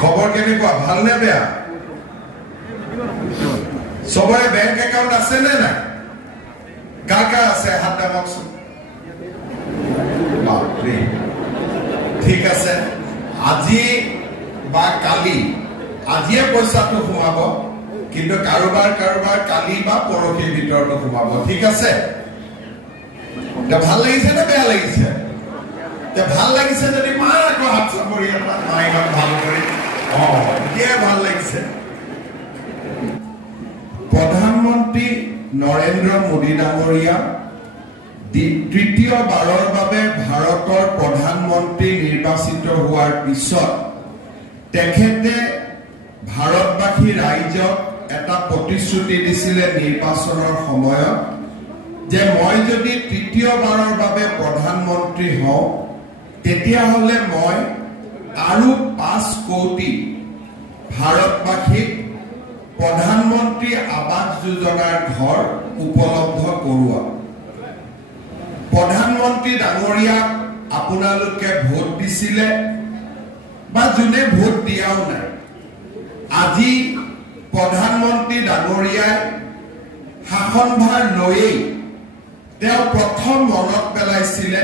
খবৰ কেনেকুৱা ভাল নে বেয়া সবৰে বেংক একাউন্ট আছে নে নাই কাৰ কাৰ আছে হাত দামকচোন বাপৰে ঠিক আছে আজি বা কালি আজিয়ে পইচাটো সোমাব কিন্তু কাৰোবাৰ কালি বা পৰহিৰ ভিতৰত সোমাব ঠিক আছে ভাল লাগিছে নে বেয়া লাগিছে ভাল লাগিছে যদি মাৰ আকৌ হাত চাপৰি এটা মাইক ভাল কৰি এতিয়া ভাল লাগিছে প্ৰধানমন্ত্ৰী নৰেন্দ্ৰ মোদী ডাঙৰীয়া তৃতীয়বাৰৰ বাবে ভাৰতৰ প্ৰধানমন্ত্ৰী নিৰ্বাচিত হোৱাৰ পিছত তেখেতে ভাৰতবাসী ৰাইজক এটা প্ৰতিশ্ৰুতি দিছিলে নিৰ্বাচনৰ সময়ত যে মই যদি তৃতীয়বাৰৰ বাবে প্ৰধানমন্ত্ৰী হওঁ তেতিয়াহ'লে মই আৰু 5 কোটি ভাৰতবাসীক প্ৰধানমন্ত্ৰী আৱাস যোজনাৰ ঘৰ উপলব্ধ কৰোৱা প্ৰধানমন্ত্ৰী ডাঙৰীয়াক আপোনালোকে ভোট দিছিলে বা যোনে ভোট দিয়াও নাই আজি প্ৰধানমন্ত্ৰী ডাঙৰীয়াই শাসনভাৰ লৈয়ে তেওঁ প্ৰথম মনত পেলাইছিলে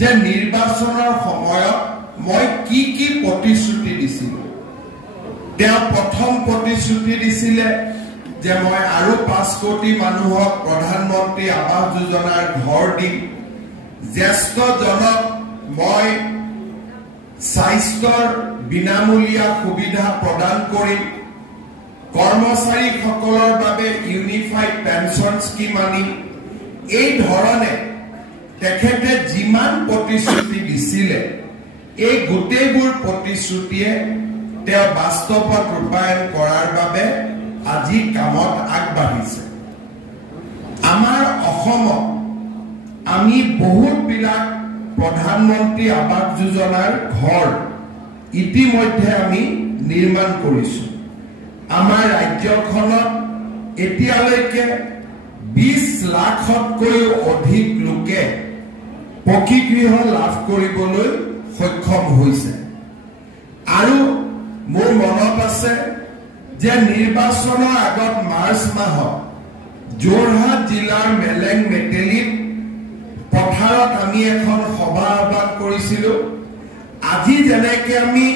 যে নিৰ্বাচনৰ সময়ত মই কি প্ৰতিশ্ৰুতি দিছিলোঁ তেওঁ প্ৰথম প্ৰতিশ্ৰুতি দিছিলে যে মই আৰু 5 কোটি মানুহক প্ৰধানমন্ত্ৰী আৱাস যোজনাৰ ঘৰ দিম জ্যেষ্ঠজনক মই স্বাস্থ্যৰ বিনামূলীয়া সুবিধা প্ৰদান কৰিম কৰ্মচাৰীসকলৰ বাবে ইউনিফাইড পেনশন স্কিম আনিম এই ধৰণে তেখেতে যিমান প্ৰতিশ্ৰুতি দিছিলে এই গোটেইবোৰ প্ৰতিশ্ৰুতিয়ে তেওঁ বাস্তৱত ৰূপায়ণ কৰাৰ বাবে আজি কামত আগবাঢ়িছে আমাৰ অসমত আমি বহুত বিলাক প্ৰধানমন্ত্ৰী আৱাস যোজনাৰ ঘৰ ইতিমধ্যে আমি নিৰ্মাণ কৰিছো আমাৰ ৰাজ্যখনত এতিয়ালৈকে 20 লাখতকৈও অধিক লোকে পকী গৃহ লাভ কৰিবলৈ সক্ষম হৈছে আৰু মোৰ মনত আছে যে নিৰ্বাচনৰ আগত মাৰ্চ মাহত যোৰহাট জিলাৰ মেলেং মেটেলিত পথাৰত আমি এখন সভা আহ্বান কৰিছিলো আজি যেনেকে আমি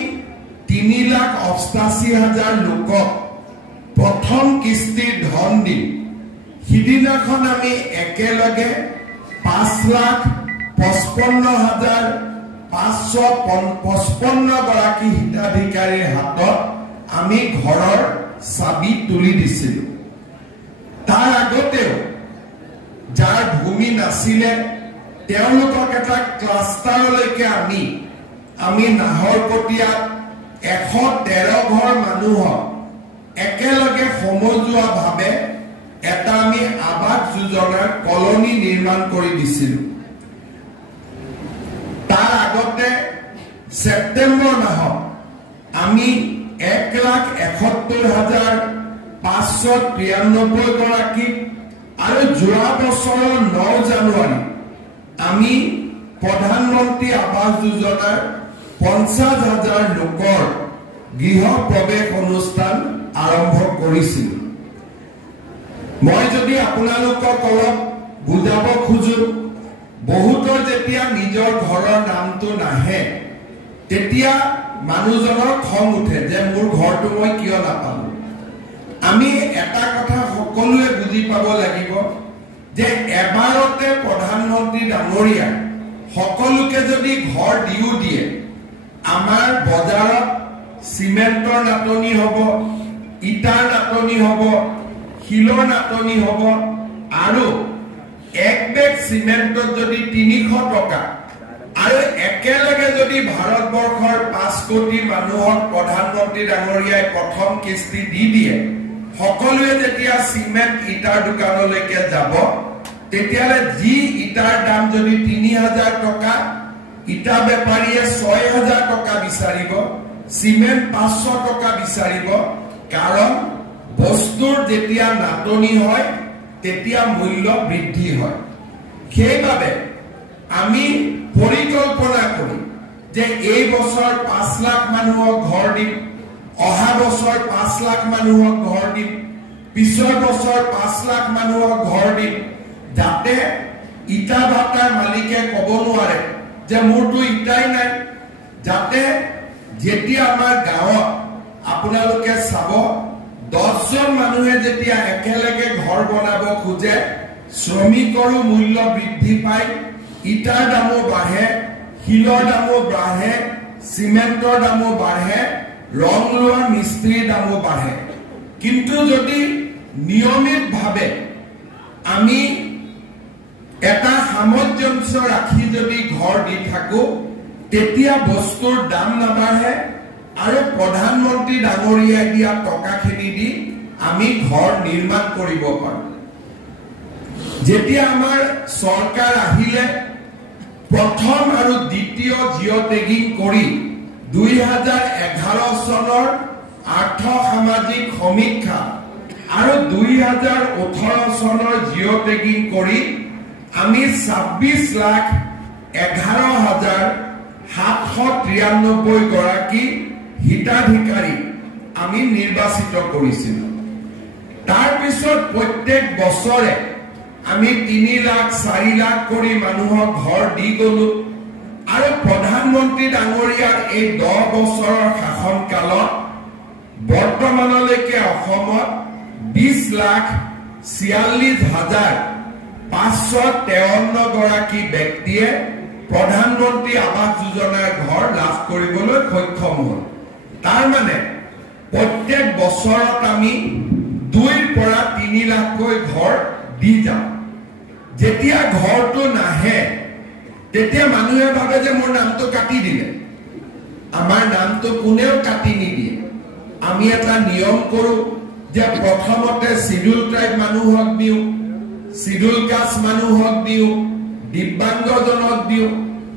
3,88,000 লোকক প্ৰথম কিস্তিৰ ধন দিম সিদিনাখন আমি একেলগে 5,55,555 গৰাকী হিতাধিকাৰীৰ হাতত আমি ঘৰৰ চাবি তুলি দিছিলো তাৰ আগতেও যাৰ ভূমি নাছিলে তেওঁলোকক এটা ক্লাষ্টাৰলৈকে আমি নাহৰকটীয়াত 113 ঘৰ মানুহক একেলগে সমজুৱা ভাৱে এটা আমি আৱাস যোজনাৰ কলনী নিৰ্মাণ কৰি দিছিলো তাৰ আগতে সেপ্টেম্বৰ মাহত আমি 1,71,593 গৰাকী আৰু যোৱা বছৰৰ 9 জানুৱাৰী আমি প্ৰধানমন্ত্ৰী আৱাস যোজনাৰ 50,000 লোকৰ গৃহ প্ৰৱেশ অনুষ্ঠান আৰম্ভ কৰিছিলো মই যদি আপোনালোকক অলপ বুজাব খুজো বহুতৰ যেতিয়া নিজৰ ঘৰৰ নামটো নাহে তেতিয়া মানুহজনৰ খং উঠে যে মোৰ ঘৰটো মই কিয় নাপালো আমি এটা কথা সকলোৱে বুজি পাব লাগিব যে এবাৰতে প্ৰধানমন্ত্ৰী ডাঙৰীয়া সকলোকে যদি ঘৰ দিও দিয়ে আমাৰ বজাৰত সিমেন্টৰ নাটনি হ'ব ইটাৰ নাটনি হ'ব শিলৰ নাটনি হ'ব আৰু এক বেগ সিমেন্টত যদি 300 টকা আৰু একেলগে যদি ভাৰতবৰ্ষৰ 5 কোটি মানুহক প্ৰধানমন্ত্ৰী ডাঙৰীয়াই প্ৰথম কিস্তি দি দিয়ে সকলোৱে যেতিয়া সিমেন্ট ইটাৰ দোকানলৈকে যাব তেতিয়ালে যি ইটাৰ দাম যদি 3,000 টকা ইটা বেপাৰীয়ে 6,000 টকা বিচাৰিব সিমেন্ট 500 টকা বিচাৰিব কাৰণ বস্তুৰ যেতিয়া নাটনি হয় তেতিয়া মূল্য বৃদ্ধি হয় সেইবাবে আমি পৰিকল্পনা কৰি যে এই বছৰ 5 লাখ মানুহক ঘৰ দিম, অহা বছৰ 5 লাখ মানুহক ঘৰ দিম, পিছৰ বছৰ 5 লাখ মানুহক ঘৰ দিম, যাতে ইটা ভাটাৰ মালিকে ক'ব নোৱাৰে যে মোৰটো ইটাই নাই। যাতে যেতিয়া আমাৰ গাঁৱত আপোনালোকে চাব 10 জন মানুহে যেতিয়া একেলগে ঘৰ বনাব খোজে, শ্ৰমিকৰো মূল্য বৃদ্ধি পায়, ইটাৰ দামো বাঢ়ে, শিলৰ দামো বাঢ়ে, চিমেণ্টৰ দামো বাঢ়ে, ৰং লোৱা মিস্ত্ৰীৰ দামো বাঢ়ে। কিন্তু যদি নিয়মিতভাৱে আমি এটা সামঞ্জস্য ৰাখি যদি ঘৰ দি থাকো, তেতিয়া বস্তুৰ দাম নাবাঢ়ে আৰু প্ৰধানমন্ত্ৰী ডাঙৰীয়াই দিয়া টকাখিনি দি আমি ঘৰ নিৰ্মাণ কৰিব পাৰোঁ। যেতিয়া আমাৰ চৰকাৰ আহিলে প্ৰথম আৰু দ্বিতীয় জিঅ' টেগিং কৰি 2011 চনৰ আৰ্থ সামাজিক সমীক্ষা আৰু 2018 চনৰ জিঅ' টেগিং কৰি আমি 26,11,793 গৰাকী হিতাধিকাৰী আমি নিৰ্বাচিত কৰিছিলোঁ। তাৰ পিছত প্ৰত্যেক বছৰে আমি 3 লাখ 4 লাখ কৰি মানুহক ঘৰ দি গলো আৰু প্ৰধানমন্ত্ৰী ডাঙৰীয়াৰ এই 10 বছৰৰ শাসনকালত বৰ্তমানলৈকে অসমত 20,46,553 গৰাকী ব্যক্তিয়ে প্ৰধানমন্ত্ৰী আৱাস যোজনাৰ ঘৰ লাভ কৰিবলৈ সক্ষম হ'ল। তাৰ মানে প্ৰত্যেক বছৰত আমি 2 পৰা 3 লাখকৈ ঘৰ দি যাওঁ। যেতিয়া ঘৰটো নাহে তেতিয়া মানুহে ভাবে যে মোৰ নামটো কাটি দিলে। আমাৰ নামটো কোনেও কাটি নিদিয়ে। আমি এটা নিয়ম কৰো যে প্ৰথমতে শিডিউল ট্ৰাইব মানুহক দিওঁ, শিডিউল কাষ্ট মানুহক দিওঁ, দিব্যাংগজনক দিওঁ,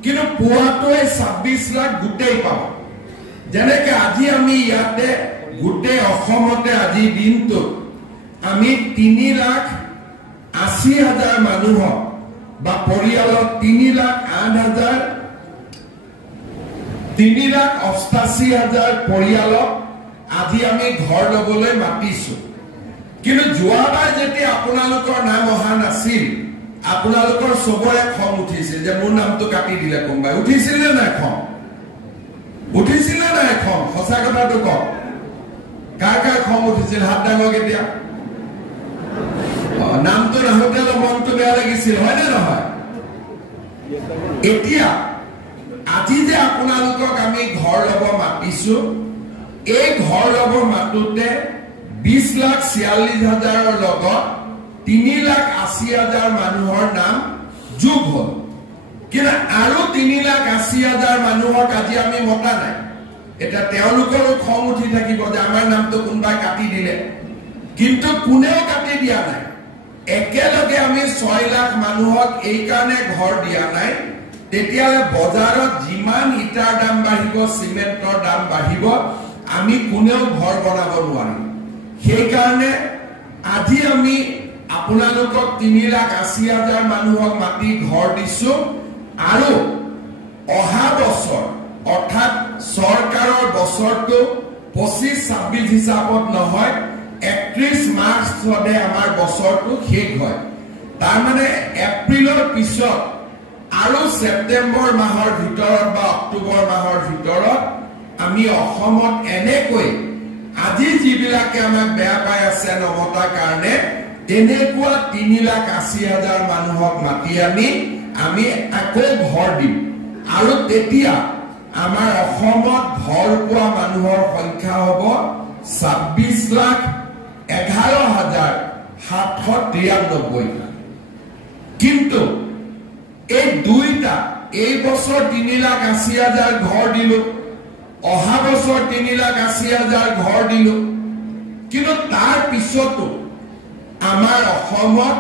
কিন্তু পোৱাটোৱে 26 লাখ গোটেই পাব। যেনেকে আজি আমি ইয়াতে গোটেই অসমতে আজি দিনটোত আমি 3,80,000 মানুহক বা পৰিয়ালত 3,88,000 পৰিয়ালক আজি আমি ঘৰ ল'বলৈ মাতিছো। কিন্তু যোৱাবাৰ যেতিয়া আপোনালোকৰ নাম অহা নাছিল, আপোনালোকৰ চবৰে খং উঠিছিল যে মোৰ নামটো কাটি দিলে। কোনোবাই উঠিছিল নে নাই খং? উঠিছিল নে নাই খং? সঁচা কথাটো কওক, কাৰ কাৰ খং উঠিছিল? হাত দাঙক এতিয়া। নামটো নাহোতে মনটো বেয়া লাগিছিল, হয় নে নহয়? এতিয়া আজি যে আপোনালোকক আমি ঘৰ ল'ব মাতিছো, এই ঘৰ ল'ব মাতোতে 20,46,000 লগত 3,80,000 মানুহৰ নাম যোগ হ'ল। কিন্তু আৰু 3,80,000 মানুহক আজি আমি মতা নাই। এতিয়া তেওঁলোকৰো খং উঠি থাকিব যে আমাৰ নামটো কোনোবাই কাটি দিলে, কিন্তু কোনেও কাটি দিয়া নাই। একেলগে আমি 6 লাখ মানুহক এই কাৰণে ঘৰ দিয়া নাই, তেতিয়ালে বজাৰত যিমান ইটাৰ দাম বাঢ়িব, চিমেণ্টৰ দাম বাঢ়িব, আমি কোনেও ঘৰ বনাব নোৱাৰিম। সেইকাৰণে আজি আমি আপোনালোকক 3,80,000 মানুহক মাতি ঘৰ দিছো আৰু অহা বছৰ অৰ্থাৎ চৰকাৰৰ বছৰটো 25-26 হিচাপত নহয়, 31 মাৰ্চতে আমাৰ বছৰটো শেষ হয়। তাৰমানে এপ্ৰিলৰ পিছত আৰু ছেপ্টেম্বৰ মাহৰ ভিতৰত বা অক্টোবৰ মাহৰ ভিতৰত আমি অসমত এনেকৈ আজি যিবিলাকে আমাক বেয়া পাই আছে নমতাৰ কাৰণে, তেনেকুৱা 3,80,000 মানুহক মাতি আনি আমি আকৌ ঘৰ দিম। আৰু তেতিয়া আমাৰ অসমত ঘৰ পোৱা মানুহৰ সংখ্যা হ'ব 26,11,793। কিন্তু এই দুইটা, এই বছৰ 3,80,000 ঘৰ দিলো, অহা বছৰ 3,80,000 ঘৰ দিলো, কিন্তু তাৰ পিছতো আমাৰ অসমত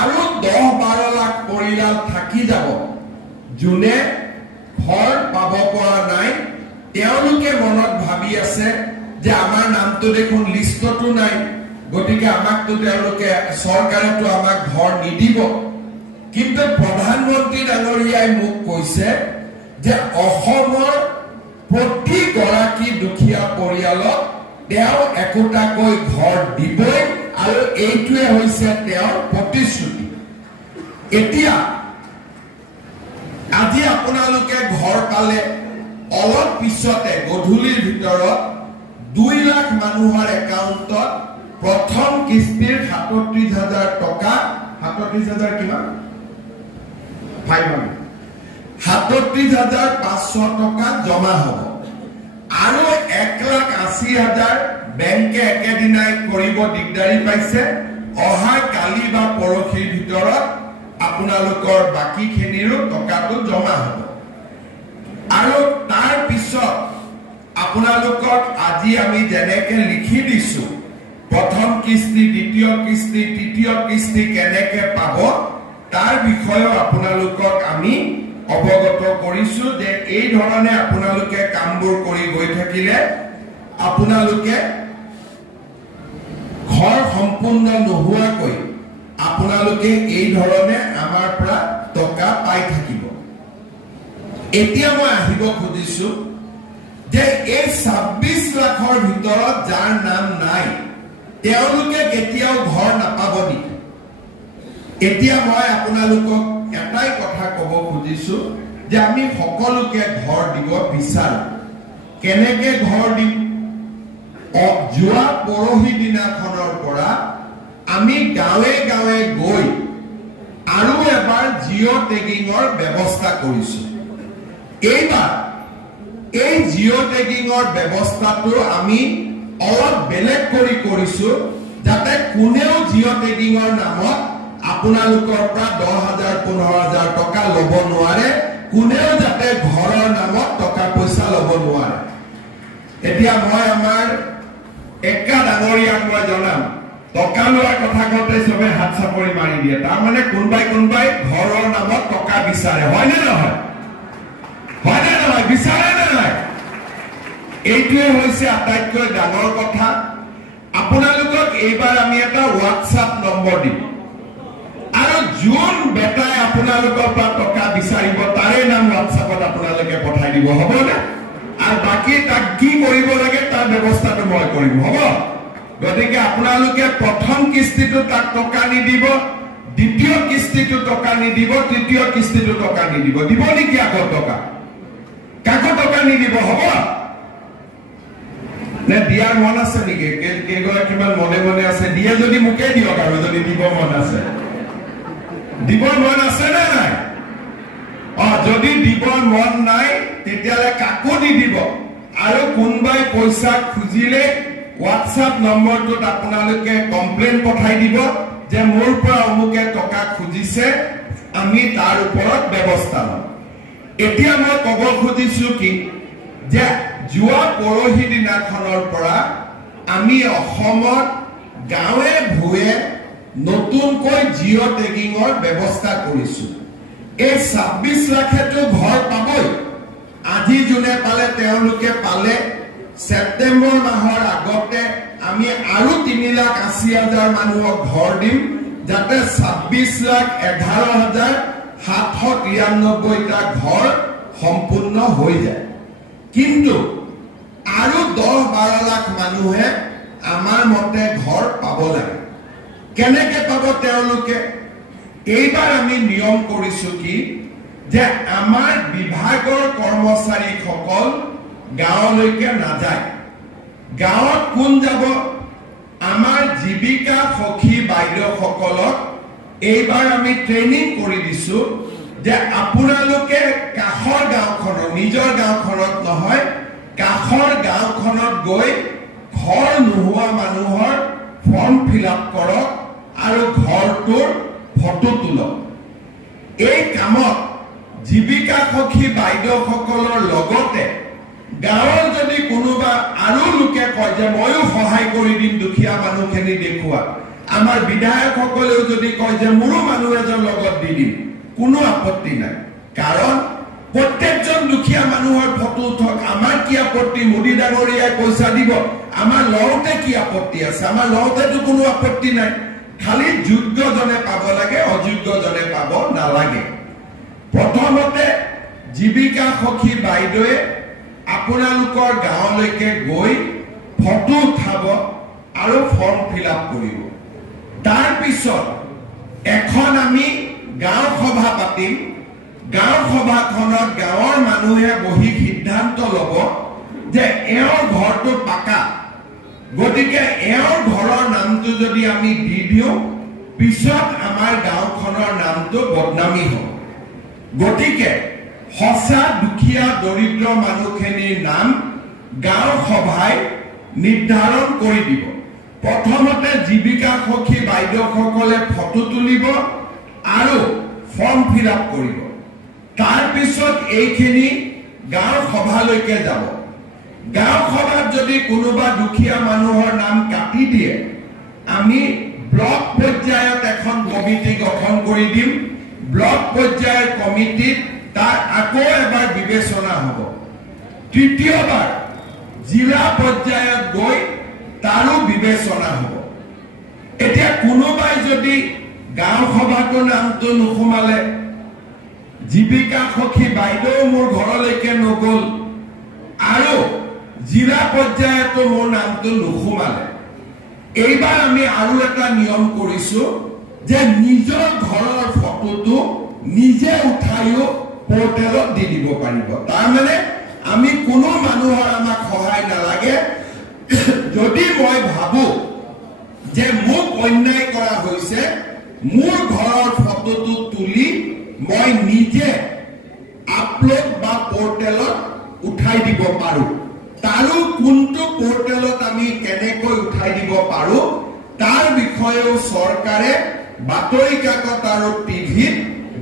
আৰু 10-12 লাখ পৰিয়াল থাকি যাব যোনে ঘৰ পাব পৰা নাই। তেওঁলোকে মনত ভাবি আছে যে আমাৰ নামটো দেখোন লিষ্টতো নাই, গতিকে আমাকতো তেওঁলোকে চৰকাৰেতো আমাক ঘৰ নিদিব। কিন্তু প্ৰধানমন্ত্ৰী ডাঙৰীয়াই মোক কৈছে যে অসমৰ প্ৰতিগৰাকী দুখীয়া পৰিয়ালক তেওঁ একোটাকৈ ঘৰ দিবই আৰু এইটোৱে হৈছে তেওঁৰ প্ৰতিশ্ৰুতি এতিয়া আজি আপোনালোকে ঘৰ পালে অলপ পিছতে গধূলিৰ ভিতৰত 2 লাখ মানুহৰ একাউণ্টত প্ৰথম কিস্তিৰ ৩৭,০০০ টকা ৩৭,০০০ কিমান ৩৭,৫০০ টকা জমা হ'ব আৰু 1,80,০০০ বেংকে একেদিনাই কৰিব দিগদাৰি পাইছে অহা কালি বা পৰহিৰ ভিতৰত আপোনালোকৰ বাকিখিনিৰো টকাটো জমা হ'ব আৰু তাৰ পিছত আপোনালোকক আজি আমি যেনেকে লিখি দিছো প্ৰথম কিস্তি দ্বিতীয় কিস্তি তৃতীয় কিস্তি কেনেকে পাব তাৰ বিষয়ে আপোনালোকক আমি অৱগত কৰিছো যে এই ধৰণে আপোনালোকে কামবোৰ কৰি গৈ থাকিলে আপোনালোকে ঘৰ সম্পূৰ্ণ নোহোৱাকৈ আপোনালোকে এই ধৰণে আমাৰ পৰা টকা পাই থাকিব এতিয়া মই আহিব খুজিছো যে এই 26 লাখৰ ভিতৰত যাৰ নাম নাই তেওঁলোকে কেতিয়াও ঘৰ নাপাব নেকি এতিয়া মই আপোনালোকক এটাই কথা ক'ব খুজিছো যে আমি সকলোকে ঘৰ দিব বিচাৰো কেনেকে ঘৰ দিম যোৱা পৰহি দিনাখনৰ পৰা আমি গাঁৱে গাঁৱে গৈ আৰু এবাৰ জিঅ' টেগিঙৰ ব্যৱস্থা কৰিছো এইবাৰ এই জিঅ' টেগিঙৰ ব্যৱস্থাটো আমি অলপ বেলেগ কৰি কৰিছো যাতে কোনেও জিঅ' টেগিঙৰ নামত আপোনালোকৰ পৰা 10,000 15,000 টকা ল'ব নোৱাৰে কোনেও যাতে ঘৰৰ নামত টকা পইচা ল'ব নোৱাৰে এতিয়া মই আমাৰ একা ডাঙৰীয়াক মই জনাম টকা লোৱাৰ কথা কওঁতে চবে হাত চাপৰি মাৰি দিয়ে তাৰমানে কোনোবাই ঘৰৰ নামত টকা বিচাৰে হয়নে নহয় বিচাৰে নে নাই এইটোৱে হৈছে আটাইতকৈ ডাঙৰ কথা আপোনালোকক এইবাৰ আমি এটা হোৱাটছআপ নম্বৰ দিম আৰু যোন বেটাই আপোনালোকৰ পৰা টকা বিচাৰিব তাৰে নাম হোৱাটছআপত আপোনালোকে পঠাই দিব হ'বনে আৰু বাকি তাক কি কৰিব লাগে তাৰ ব্যৱস্থাটো মই কৰিম হ'ব গতিকে আপোনালোকে প্ৰথম কিস্তিটো তাক টকা নিদিব দ্বিতীয় কিস্তিটো টকা নিদিব তৃতীয় কিস্তিটো টকা নিদিব দিব নেকি আকৌ টকা কাকো টকা নিদিব হ'ব নে দিয়াৰ মন আছে নেকি কেইগৰাকীমান মনে মনে আছে দিয়ে যদি মোকে দিয়ক আৰু যদি দিব মন আছে দিব মন আছে নে নাই যদি দিব মন নাই তেতিয়ালে কাকো নিদিব আৰু কোনবাই পইচা খুজিলে হোৱাটছআপ নম্বৰটোত আপোনালোকে কমপ্লেইন পঠাই দিব যে মোৰ পৰা অমুকে টকা খুজিছে আমি তাৰ ওপৰত ব্যৱস্থা লম এতিয়া মই ক'ব খুজিছো কি যে যোৱা পৰহি দিনাখনৰ পৰা আমি অসমত গাঁৱে ভূঞে নতুনকৈ জিঅ' টেগিঙৰ ব্যৱস্থা কৰিছো এই 26 লাখেটো ঘৰ পাবই আজি যোনে পালে তেওঁলোকে পালে সেপ্টেম্বৰ মাহৰ আগতে আমি আৰু 3,80,000 মানুহক ঘৰ দিম যাতে 26,11,793টা ঘৰ সম্পূৰ্ণ হৈ যায় কিন্তু আৰু 10-12 লাখ মানুহে আমাৰ মতে ঘৰ পাব লাগে কেনেকে পাব তেওঁলোকে এইবাৰ আমি নিয়ম কৰিছো কি যে আমাৰ বিভাগৰ কৰ্মচাৰীসকল গাঁৱলৈকে নাযায় গাঁৱত কোন যাব আমাৰ জীৱিকা সখী বাইদেউসকলক এইবাৰ আমি ট্ৰেইনিং কৰি দিছো যে আপোনালোকে কাষৰ গাঁওখনত নিজৰ গাঁওখনত নহয় কাষৰ গাঁওখনত গৈ ঘৰ নোহোৱা মানুহৰ ফৰ্ম ফিল আপ কৰক আৰু ঘৰটোৰ ফটো তোলক এই কামত জীৱিকা সখী বাইদেউসকলৰ লগতে গাঁৱৰ যদি কোনোবা আৰু লোকে কয় যে ময়ো সহায় কৰি দিম দুখীয়া মানুহখিনি দেখুৱা আমাৰ বিধায়কসকলেও যদি কয় যে মোৰো মানুহ এজন লগত দি দিম কোনো আপত্তি নাই কাৰণ প্ৰত্যেকজন দুখীয়া মানুহৰ ফটো উঠক আমাৰ কি আপত্তি মোদী ডাঙৰীয়াই পইচা দিব আমাৰ লওঁতে কি আপত্তি আছে আমাৰ লওঁতেতো কোনো আপত্তি নাই খালি যোগ্যজনে পাব লাগে অযোগ্যজনে পাব নালাগে প্ৰথমতে জীৱিকা সখী বাইদেৱে আপোনালোকৰ গাঁৱলৈকে গৈ ফটো উঠাব আৰু ফৰ্ম ফিল আপ কৰিব। তাৰ পিছত এখন আমি গাঁও সভা পাতিম। গাঁও সভাখনত গাঁৱৰ মানুহে বহি সিদ্ধান্ত ল'ব যে এওঁৰ ঘৰটো পাকা, গতিকে এওঁৰ ঘৰৰ নামটো যদি আমি দি দিওঁ পিছত আমাৰ গাঁওখনৰ নামটো বদনামী হ'ব। গতিকে সঁচা দুখীয়া দৰিদ্ৰ মানুহখিনিৰ নাম গাঁও সভাই নিৰ্ধাৰণ কৰি দিব। প্ৰথমতে জীৱিকা সখী বাইদেউসকলে ফটো তুলিব আৰু ফৰ্ম ফিল আপ কৰিব। তাৰ পিছত এইখিনি গাঁও সভালৈকে যাব। গাঁও সভাত যদি কোনোবা দুখীয়া মানুহৰ নাম কাটি দিয়ে আমি ব্লক পৰ্যায়ত এখন কমিটি গঠন কৰি দিম। ব্লক পৰ্যায়ৰ কমিটিত তাৰ আকৌ এবাৰ বিবেচনা হ'ব। তৃতীয়বাৰ জিলা পৰ্যায়ত গৈ তাৰো বিবেচনা হ'ব। এতিয়া কোনোবাই যদি গাঁও সভাটোৰ নামটো নোসোমালে, জীৱিকা সখী বাইদেউ মোৰ ঘৰলৈকে নগ'ল আৰু জিলা পৰ্যায়তো মোৰ নামটো নোসোমালে, এইবাৰ আমি আৰু এটা নিয়ম কৰিছো যে নিজৰ ঘৰৰ ফটোটো নিজে উঠাইও পোৰ্টেলত দি দিব পাৰিব। তাৰমানে আমি কোনো মানুহৰ আমাক সহায় নালাগে। যদি মই ভাবো যে মোক অন্যায় কৰা হৈছে, মোৰ ঘৰৰ ফটোটো তুলি মই নিজে আপলোড বা পোৰ্টেলত উঠাই দিব পাৰো। তাৰো কোনটো পোৰ্টেলত আমি কেনেকৈ উঠাই দিব পাৰো তাৰ বিষয়েও চৰকাৰে বাতৰি কাকত আৰু টিভিত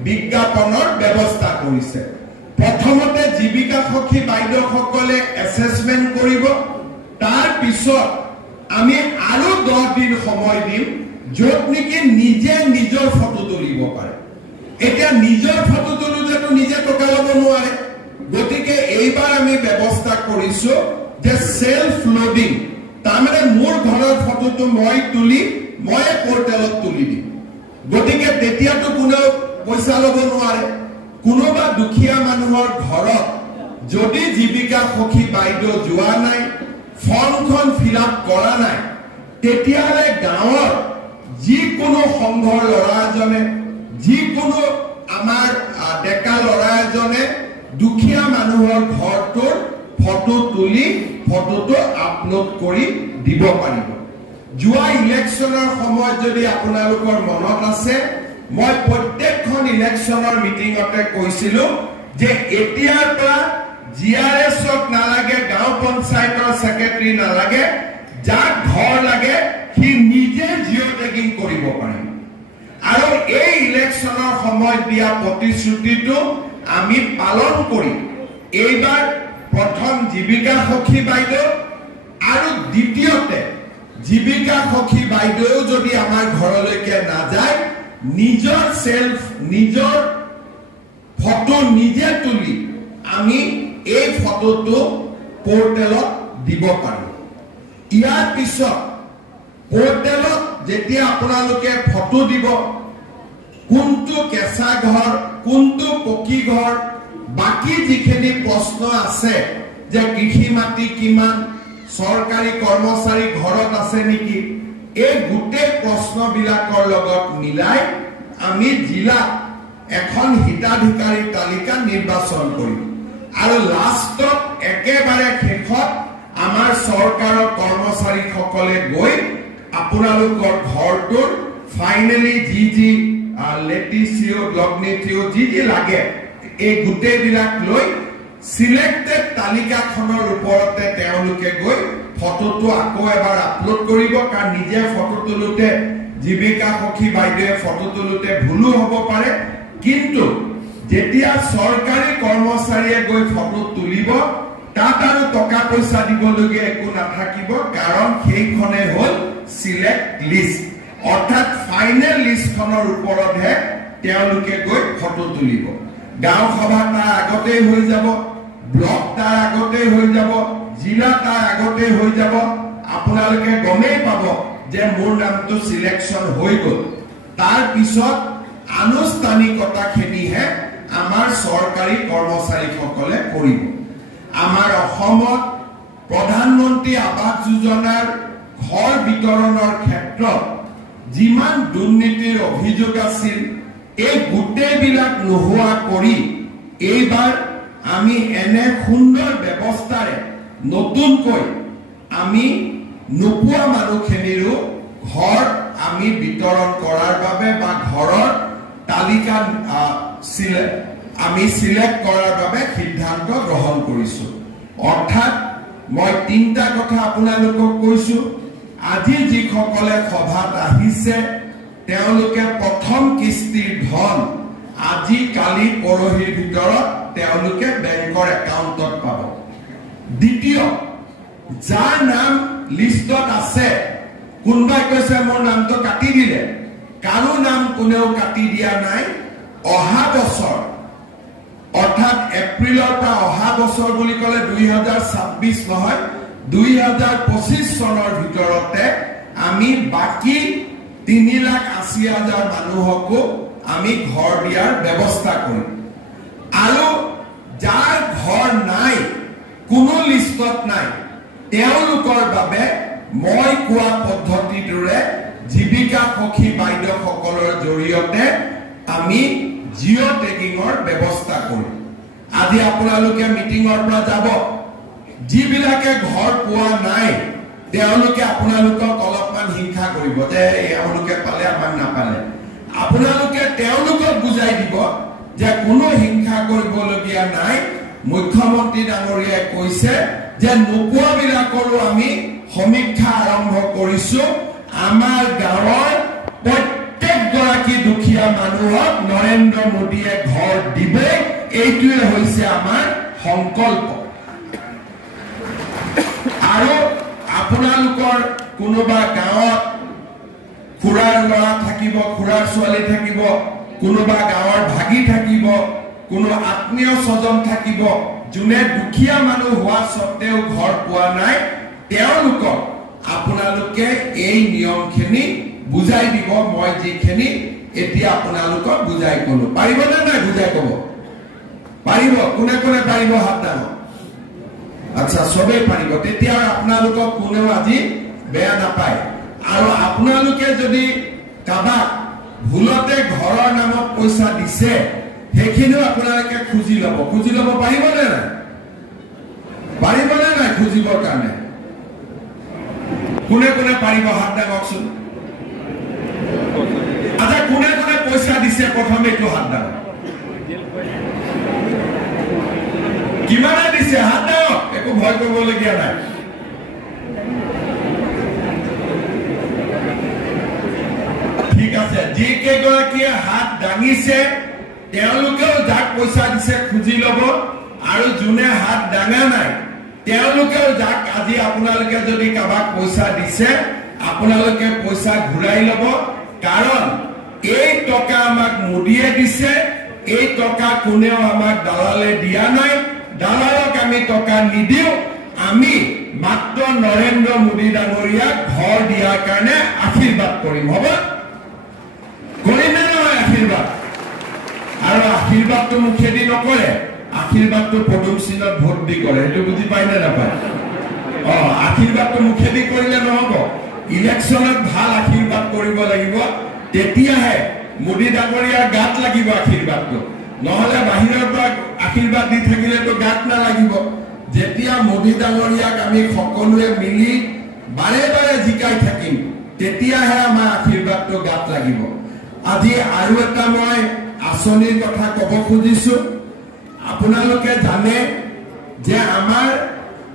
বিজ্ঞাপনৰ ব্যৱস্থা কৰিছে। প্ৰথমতে জীৱিকা সখী বাইদেউসকলে এছেছমেণ্ট কৰিব। তাৰ পিছত আমি আৰু 10 দিন সময় দিম য'ত নেকি নিজে নিজৰ ফটো তুলিব পাৰে। এতিয়া নিজৰ ফটো তুলোতেতো নিজে টকা ল'ব নোৱাৰে, গতিকে এইবাৰ আমি ব্যৱস্থা কৰিছো যে সেলফ লোডিং, তাৰমানে মোৰ ঘৰৰ ফটোটো মই তুলি মই পোৰ্টেলত তুলি দিম। গতিকে তেতিয়াতো কোনেও পইচা ল'ব নোৱাৰে। কোনোবা দুখীয়া মানুহৰ ঘৰত যদি জীৱিকা সখী বাইদেউ যোৱা নাই, ফৰ্মখন ফিল আপ কৰা নাই, তেতিয়াহ'লে গাঁৱৰ যিকোনো সংঘৰ ল'ৰা এজনে, যিকোনো আমাৰ ডেকা ল'ৰা এজনে দুখীয়া মানুহৰ ঘৰটোৰ ফটো তুলি ফটোটো আপলোড কৰি দিব পাৰিব। যোৱা ইলেকশ্যনৰ সময়ত যদি আপোনালোকৰ মনত আছে, মই প্ৰত্যেকখন ইলেকশ্যনৰ মিটিঙতে কৈছিলো যে এতিয়াৰ পৰা জিআৰএছক নালাগে, গাঁও পঞ্চায়তৰ ছেক্ৰেটাৰী নালাগে, যাক ঘৰ লাগে সি নিজে জিঅ' টেগিং কৰিব পাৰিব। আৰু এই ইলেকশ্যনৰ সময়ত দিয়া প্ৰতিশ্ৰুতিটো আমি পালন কৰি এইবাৰ প্ৰথম জীৱিকা সখী বাইদেউ আৰু দ্বিতীয়তে জীৱিকা সখী বাইদেউ যদি আমাৰ ঘৰলৈকে নাযায়, নিজৰ সেলফ নিজৰ ফটো নিজে তুলি আমি এই ফটোটো পোৰ্টেলত দিব পাৰো। ইয়াৰ পিছত পোৰ্টেলত যেতিয়া আপোনালোকে ফটো দিব, কোনটো কেঁচা ঘৰ, কোনটো পকী ঘৰ, বাকি যিখিনি প্ৰশ্ন আছে যে কৃষি মাটি কিমান, চৰকাৰী কৰ্মচাৰী ঘৰত আছে নেকি, এই গোটেই প্ৰশ্নবিলাকৰ লগত মিলাই আমি জিলাত এখন হিতাধিকাৰী তালিকা নিৰ্বাচন কৰিম। আৰু লাষ্টত একেবাৰে শেষত আমাৰ চৰকাৰৰ কৰ্মচাৰীসকলে গৈ আপোনালোকৰ ঘৰটোৰ ফাইনেলি যি লেটিচিঅ লগ্নিটিঅ যি লাগে এই গোটেইবিলাক লৈ সিলেক্টেড তালিকাখনৰ ওপৰতে তেওঁলোকে গৈ ফটোটো আকৌ এবাৰ আপলোড কৰিব। কাৰণ নিজে ফটো তোলোতে জীৱিকা সখী বাইদেৱে ফটো তোলোতে ভুলো হ'ব পাৰে, কিন্তু যেতিয়া চৰকাৰী কৰ্মচাৰীয়ে গৈ ফটো তুলিব তাত আৰু টকা পইচা দিবলগীয়া একো নাথাকিব, কাৰণ সেইখনে হ'ল সিলেক্ট লিষ্ট, অৰ্থাৎ ফাইনেল লিষ্টখনৰ ওপৰতহে তেওঁলোকে গৈ ফটো তুলিব। গাঁও সভা তাৰ আগতেই হৈ যাব, ব্লক তাৰ আগতেই হৈ যাব, জিলা তাৰ আগতেই হৈ যাব। আপোনালোকে গমেই পাব যে মোৰ নামটো সিলেকশ্যন হৈ গ'ল। তাৰ পিছত আনুষ্ঠানিকতাখিনিহে আমাৰ চৰকাৰী কৰ্মচাৰীসকলে কৰিব আমাৰ অসমত প্ৰধানমন্ত্ৰী আৱাস যোজনাৰ ঘৰ বিতৰণৰ ক্ষেত্ৰত যিমান দুৰ্নীতিৰ অভিযোগ আছিল এই গোটেইবিলাক নোহোৱা কৰি এইবাৰ আমি এনে সুন্দৰ ব্যৱস্থাৰে নতুনকৈ আমি নোপোৱা মানুহখিনিৰো ঘৰ আমি বিতৰণ কৰাৰ বাবে বা ঘৰৰ তালিকা আমি সিলেক্ট কৰাৰ বাবে সিদ্ধান্ত গ্ৰহণ কৰিছো অৰ্থাৎ মই তিনটা কথা আপোনালোকক কৈছো আজি যিসকলে সভাত আহিছে তেওঁলোকে প্ৰথম কিস্তিৰ ধন আজি কালি পৰহিৰ ভিতৰত তেওঁলোকে বেংকৰ একাউণ্টত পাব দ্বিতীয় যাৰ নাম লিষ্টত আছে কোনবাই কৈছে মোৰ নামটো কাটি দিলে কাৰো নাম কোনেও কাটি দিয়া নাই অহা বছৰ অৰ্থাৎ এপ্ৰিলৰ পৰা অহা বছৰ বুলি ক'লে 2026 নহয় 2025 চনৰ ভিতৰতে আমি বাকি 3,80,000 মানুহকো আমি ঘৰ দিয়াৰ ব্যৱস্থা কৰিম আৰু যাৰ ঘৰ নাই কোনো লিষ্টত নাই তেওঁলোকৰ বাবে মই কোৱা পদ্ধতিটোৰে জীৱিকা সখী বাইদেউসকলৰ জৰিয়তে আমি জিঅ' টেগিঙৰ ব্যৱস্থা কৰিম আজি আপোনালোকে মিটিঙৰ পৰা যাব যিবিলাকে ঘৰ পোৱা নাই তেওঁলোকে আপোনালোকক অলপমান হিংসা কৰিব যে এওঁলোকে পালে আমাক নাপালে আপোনালোকে তেওঁলোকক বুজাই দিব যে কোনো হিংসা কৰিবলগীয়া নাই মুখ্যমন্ত্ৰী ডাঙৰীয়াই কৈছে যে নোপোৱাবিলাকৰো আমি সমীক্ষা আৰম্ভ কৰিছো আমাৰ গাঁৱৰ প্ৰত্যেকগৰাকী দুখীয়া মানুহক নৰেন্দ্ৰ মোদীয়ে ঘৰ দিব এইটোৱে হৈছে আমাৰ সংকল্প আৰু আপোনালোকৰ কোনোবা গাঁৱত খুৰাৰ ল'ৰা থাকিব খুৰাৰ ছোৱালী থাকিব কোনোবা গাঁৱৰ ভাগি থাকিব কোনো আত্মীয় স্বজন থাকিব যোনে দুখীয়া মানুহ হোৱা সত্ত্বেও ঘৰ পোৱা নাই তেওঁলোকক আপোনালোকে এই নিয়মখিনি বুজাই দিব মই যিখিনি এতিয়া আপোনালোকক বুজাই কলো পাৰিবনে নাই বুজাই ক'ব পাৰিব কোনে কোনে পাৰিব হাত দাঙক আচ্ছা সবেই পাৰিব তেতিয়া আপোনালোকক কোনেও আজি বেয়া নাপায় আৰু আপোনালোকে যদি কাবাক ভুলতে ঘৰৰ নামত পইচা দিছে সেইখিনিও আপোনালোকে খুজি ল'ব পাৰিবনে নাই খুজিবৰ কাৰণে কোনে কোনে পাৰিব হাত দাঙকচোন আচ্ছা কোনে কোনে পইচা দিছে প্ৰথমে এইটো হাত দাঙক কিমানে দিছে হাত দাঙক একো ভয় কৰিবলগীয়া নাই ঠিক আছে যিকেইগৰাকীয়ে হাত দাঙিছে তেওঁলোকেও যাক পইচা দিছে খুজি ল'ব আৰু যোনে হাত দাঙা নাই তেওঁলোকেও যাক আজি আপোনালোকে যদি কাবাক পইচা দিছে আপোনালোকে পইচা ঘূৰাই ল'ব কাৰণ এই টকা আমাক মোদীয়ে দিছে এই টকা কোনেও আমাক দালালে দিয়া নাই দালালক আমি টকা নিদিও আমি মাত্ৰ নৰেন্দ্ৰ মোদী ডাঙৰীয়াক ঘৰ দিয়াৰ কাৰণে আশীৰ্বাদ কৰিম হ'ব কৰিম নে নহয় আশীৰ্বাদ আৰু আশীৰ্বাদটো মুখেদি নকৰে আশীৰ্বাদটো পদুম চিহ্নত ভোট দি কৰে সেইটো বুজি পায় নে নাপায় আশীৰ্বাদটো মুখেদি কৰিলে নহব ইলেকশ্যনত ভাল আশীৰ্বাদ কৰিব লাগিব তেতিয়াহে মোদী ডাঙৰীয়াৰ গাত লাগিব আশীৰ্বাদটো নহলে বাহিৰৰ পৰা আশীৰ্বাদ দি থাকিলেতো গাত নালাগিব যেতিয়া মোদী ডাঙৰীয়াক আমি সকলোৱে মিলি বাৰে বাৰে জিকাই থাকিম তেতিয়াহে আমাৰ আশীৰ্বাদটো গাত লাগিব আজি আৰু এটা মই আঁচনিৰ কথা ক'ব খুজিছো আপোনালোকে জানে যে আমাৰ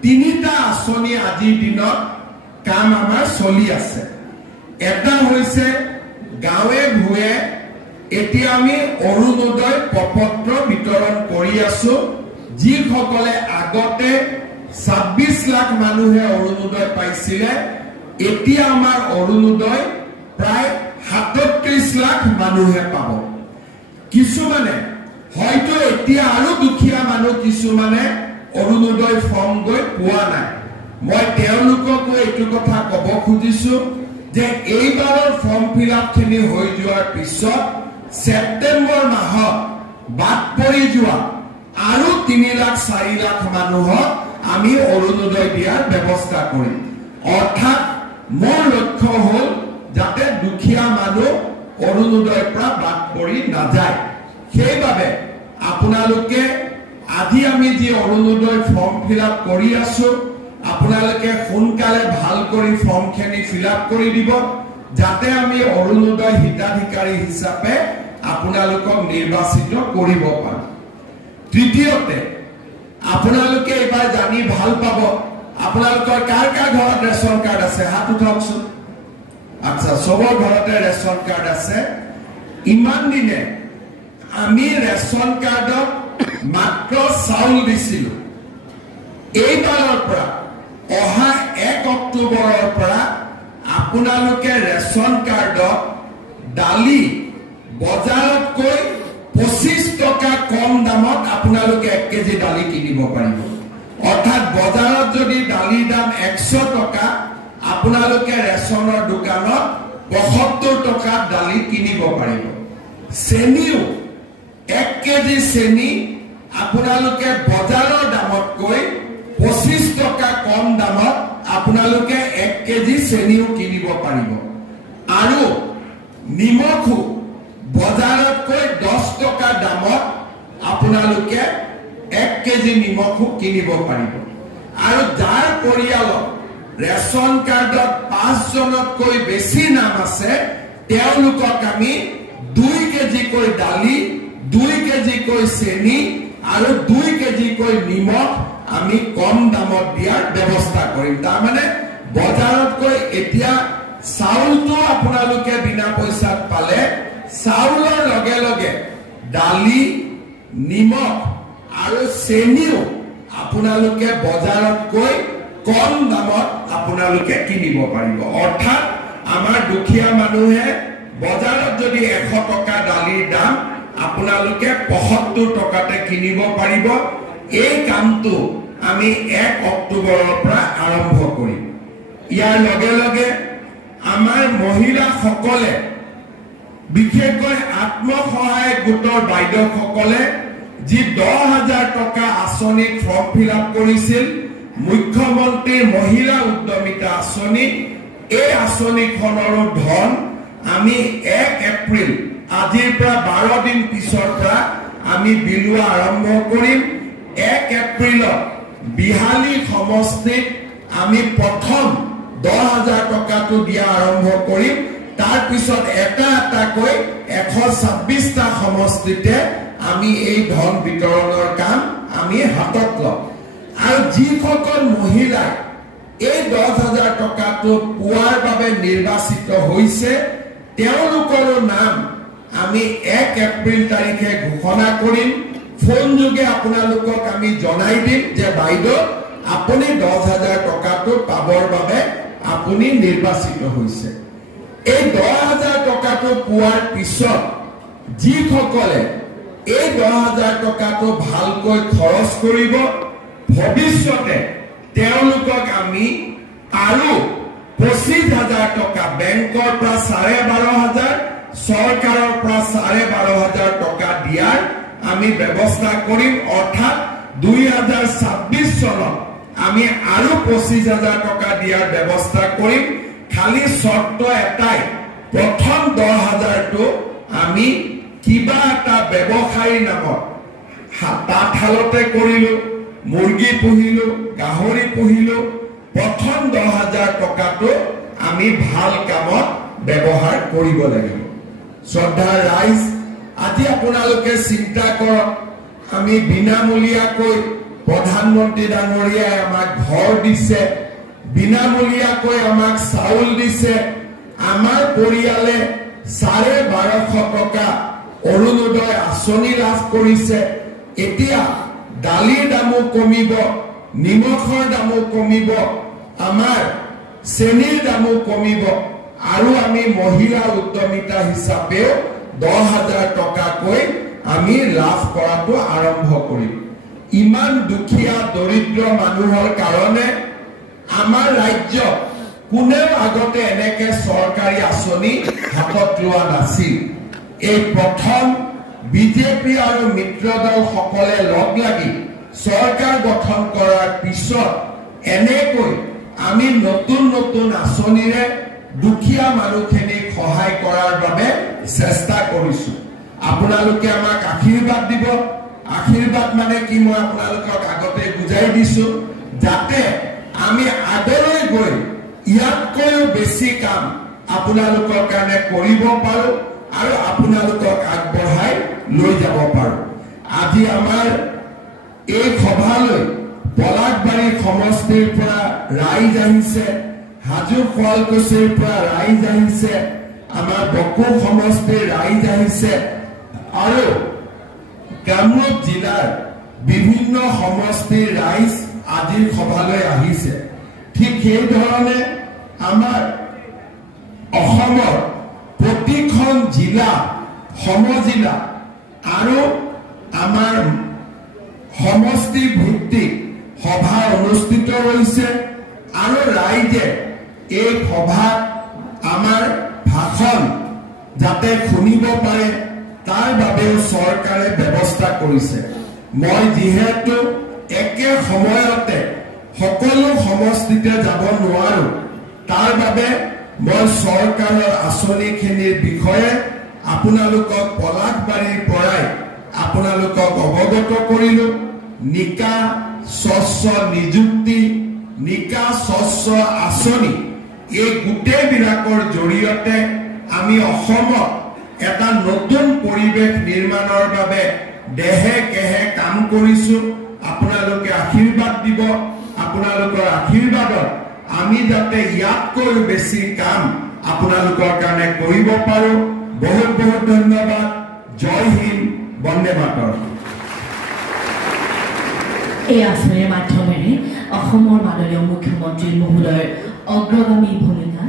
3টা আঁচনি আজিৰ দিনত কাম আমাৰ চলি আছে এটা হৈছে গাঁৱে ভূঞে এতিয়া আমি অৰুণোদয় প্ৰপত্ৰ বিতৰণ কৰি আছো যিসকলে আগতে 26 লাখ মানুহে অৰুণোদয় পাইছিলে এতিয়া আমাৰ অৰুণোদয় প্ৰায় 37 লাখ মানুহে পাব কিছুমানে হয়তো এতিয়া আৰু দুখীয়া মানুহ কিছুমানে অৰুণোদয় ফৰ্ম গৈ পোৱা নাই মই তেওঁলোককো এইটো কথা ক'ব খুজিছো যে এইবাৰৰ ফৰ্ম ফিল আপ খিনি হৈ যোৱাৰ পিছত সেপ্টেম্বৰ মাহত বাদ পৰি যোৱা আৰু 3 লাখ 4 লাখ মানুহক আমি অৰুণোদয় দিয়াৰ ব্যৱস্থা কৰিম অৰ্থাৎ মোৰ লক্ষ্য হ'ল যাতে দুখীয়া মানুহ অৰুণোদয়ৰ পৰা বাদ পৰি নাযায় সেইবাবে আপোনালোকে আজি আমি যি অৰুণোদয় ফৰ্ম ফিলআপ কৰি আছো আপোনালোকে সোনকালে ভাল কৰি ফৰ্মখিনি ফিলআপ কৰি দিব যাতে আমি অৰুণোদয় হিতাধিকাৰী হিচাপে আপোনালোকক নিৰ্বাচিত কৰিব পাৰো তৃতীয়তে আপোনালোকে এবাৰ জানি ভাল পাব আপোনালোকৰ কাৰ কাৰ ঘৰত ৰেচন কাৰ্ড আছে হাত উঠাওকচোন আচ্ছা সবৰ ঘৰতে ৰেচন কাৰ্ড আছে ইমান দিনে আমি ৰেচন কাৰ্ডত মাত্ৰ চাউল দিছিলো এইবাৰৰ পৰা অহা 1 অক্টোবৰৰ পৰা আপোনালোকে ৰেচন কাৰ্ডত দালি বজাৰতকৈ 25 টকা কম দামত আপোনালোকে 1 কেজি দালি কিনিব পাৰিব অৰ্থাৎ বজাৰত যদি দালিৰ দাম 100 টকা আপোনালোকে ৰেচনৰ দোকানত 75 টকা দালি কিনিব পাৰিব চেনিও 1 কেজি চেনি আপোনালোকে বজাৰৰ দামতকৈ 25 টকা কম দামত আপোনালোকে 1 কেজি চেনিও কিনিব পাৰিব আৰু নিমখো বজাৰতকৈ 10 টকা দামত আপোনালোকে 1 কেজি নিমখো কিনিব পাৰিব আৰু যাৰ পৰিয়ালত ৰেচন কাৰ্ডত 5 জনতকৈ বেছি নাম আছে তেওঁলোকক আমি 2 কেজি কৈ দালি 2 কেজি কৈ চেনি আৰু 2 কেজি কৈ নিমখ আমি কম দামত দিয়াৰ ব্যৱস্থা কৰিম তাৰ মানে বজাৰতকৈ এতিয়া চাউলটো আপোনালোকে বিনা পইচাত পালে চাউলৰ লগে লগে দালি নিমখ আৰু চেনিও আপোনালোকে বজাৰতকৈ কম দামত আপোনালোকে কিনিব পাৰিব অৰ্থাৎ আমাৰ দুখীয়া মানুহে বজাৰত যদি 100 টকা দালিৰ দাম আপোনালোকে 75 টকাতে কিনিব পাৰিব এই কামটো আমি 1 অক্টোবৰৰ পৰা আৰম্ভ কৰিম ইয়াৰ লগে লগে আমাৰ মহিলাসকলে বিশেষকৈ আত্মসহায়ক গোটৰ বাইদেউসকলে যি 10,000 টকা আঁচনিত ফৰ্ম ফিলআপ কৰিছিল মুখ্যমন্ত্ৰীৰ মহিলা উদ্যমিতা আঁচনি এই আঁচনিখনৰো ধন আমি 1 এপ্ৰিল আজিৰ পৰা 12 দিন পিছৰ পৰা আমি বিলোৱা আৰম্ভ কৰিম 1 এপ্ৰিলত বিহালী সমষ্টিত আমি প্ৰথম 10,000 টকাটো দিয়া আৰম্ভ কৰিম তাৰ পিছত এটা এটাকৈ 126টা সমষ্টিতে আমি এই ধন বিতৰণৰ কাম আমি হাতত লম আৰু যিসকল মহিলা এই 10,000 টকাটো পোৱাৰ বাবে নিৰ্বাচিত হৈছে তেওঁলোকৰ নাম আমি 1 এপ্ৰিল তাৰিখে ঘোষণা কৰিম ফোন যোগে আপোনালোকক আমি জনাই দিম যে বাইদেউ আপুনি 10,000 টকাটো পাবৰ বাবে আপুনি নিৰ্বাচিত হৈছে এই 10,000 টকাটো পোৱাৰ পিছত যিসকলে এই 10,000 টকাটো ভালকৈ খৰচ কৰিব ভৱিষ্যতে তেওঁলোকক আমি আৰু 25,000 টকা বেংকৰ পৰা 12,500 চৰকাৰৰ পৰা 12,500 টকা দিয়াৰ আমি ব্যৱস্থা কৰিম অৰ্থাৎ 2026 চনত আমি আৰু 25,000 টকা দিয়াৰ ব্যৱস্থা কৰিম খালি শৰ্ত এটাই প্ৰথম 10,000 টো আমি কিবা এটা ব্যবসায়ী নামত তাঁতশালতে কৰিলো মুৰ্গী পুহিলো গাহৰি পুহিলো প্ৰথম 10,000 টকাটো আমি ভাল কামত ব্যৱহাৰ কৰিব লাগিব শ্ৰদ্ধা ৰাইজ আজি আপোনালোকে চিন্তা কৰক আমি বিনামূলীয়াকৈ প্ৰধানমন্ত্ৰী ডাঙৰীয়াই আমাক ঘৰ দিছে বিনামূলীয়াকৈ আমাক চাউল দিছে আমাৰ পৰিয়ালে 1250 টকা অৰুণোদয় আঁচনি লাভ কৰিছে এতিয়া দালিৰ দামো কমিব নিমখৰ দামো কমিব আমাৰ চেনিৰ দামো কমিব আৰু আমি মহিলা উদ্যমিতা হিচাপে 10,000 টকাকৈ আমি লাভ কৰাটো আৰম্ভ কৰিম ইমান দুখীয়া দৰিদ্ৰ মানুহৰ কাৰণে আমাৰ ৰাজ্য কোনেও আগতে এনেকে চৰকাৰী আঁচনি হাতত লোৱা নাছিল এই প্ৰথম বিজেপি আৰু মিত্ৰ দল সকলে লগ লাগি চৰকাৰ গঠন কৰাৰ পিছত এনেকৈ আমি নতুন নতুন আঁচনিৰে দুখীয়া মানুহখিনিক সহায় কৰাৰ বাবে চেষ্টা কৰিছো আপোনালোকে আমাক আশীৰ্বাদ দিব আশীৰ্বাদ মানে কি মই আপোনালোকক আগতে বুজাই দিছো যাতে আমি আগলৈ গৈ ইয়াতকৈও বেছি কাম আপোনালোকৰ কাৰণে কৰিব পাৰো আৰু আপোনালোকক আগবঢ়াই লৈ যাব পাৰো আজি আমাৰ এই সভালৈ পলাশবাৰী সমষ্টিৰ পৰা ৰাইজ আহিছে হাজো শুৱালকুছিৰ পৰা ৰাইজ আহিছে আমাৰ বকো সমষ্টিৰ ৰাইজ আহিছে আৰু কামৰূপ জিলাৰ বিভিন্ন সমষ্টিৰ ৰাইজ আজিৰ সভালৈ আহিছে ঠিক সেই ধৰণে আমাৰ অসমৰ প্ৰতিখন জিলা সমজিলা আৰু আমাৰ সমষ্টি ভিত্তিক সভা অনুষ্ঠিত হৈছে আৰু ৰাইজে এই সভাত আমাৰ ভাষণ যাতে শুনিব পাৰে তাৰ বাবেও চৰকাৰে ব্যৱস্থা কৰিছে মই যিহেতু একে সময়তে সকলো সমষ্টিতে যাব নোৱাৰো তাৰ বাবে মই চৰকাৰৰ আঁচনিখিনিৰ বিষয়ে আপোনালোকক পলাশবাৰীৰ পৰাই আপোনালোকক অৱগত কৰিলো নিকা স্বচ্ছ নিযুক্তি নিকা স্বচ্ছ আঁচনি এই গোটেইবিলাকৰ জৰিয়তে আমি অসমত এটা নতুন পৰিৱেশ নিৰ্মাণৰ বাবে দেহে কেহে কাম কৰিছো আপোনালোকে আশীৰ্বাদ দিব আপোনালোকৰ আশীৰ্বাদত আমি যাতে ইয়াতকৈ বেছি কাম আপোনালোকৰ কাৰণে কৰিব পাৰো বহুত বহুত ধন্যবাদ জয় হিন্দ বন্দে মাতৰম এই আঁচনিৰ মাধ্যমেৰে অসমৰ মাননীয় মুখ্যমন্ত্ৰী মহোদয়ৰ অগ্ৰগামী ভূমিকা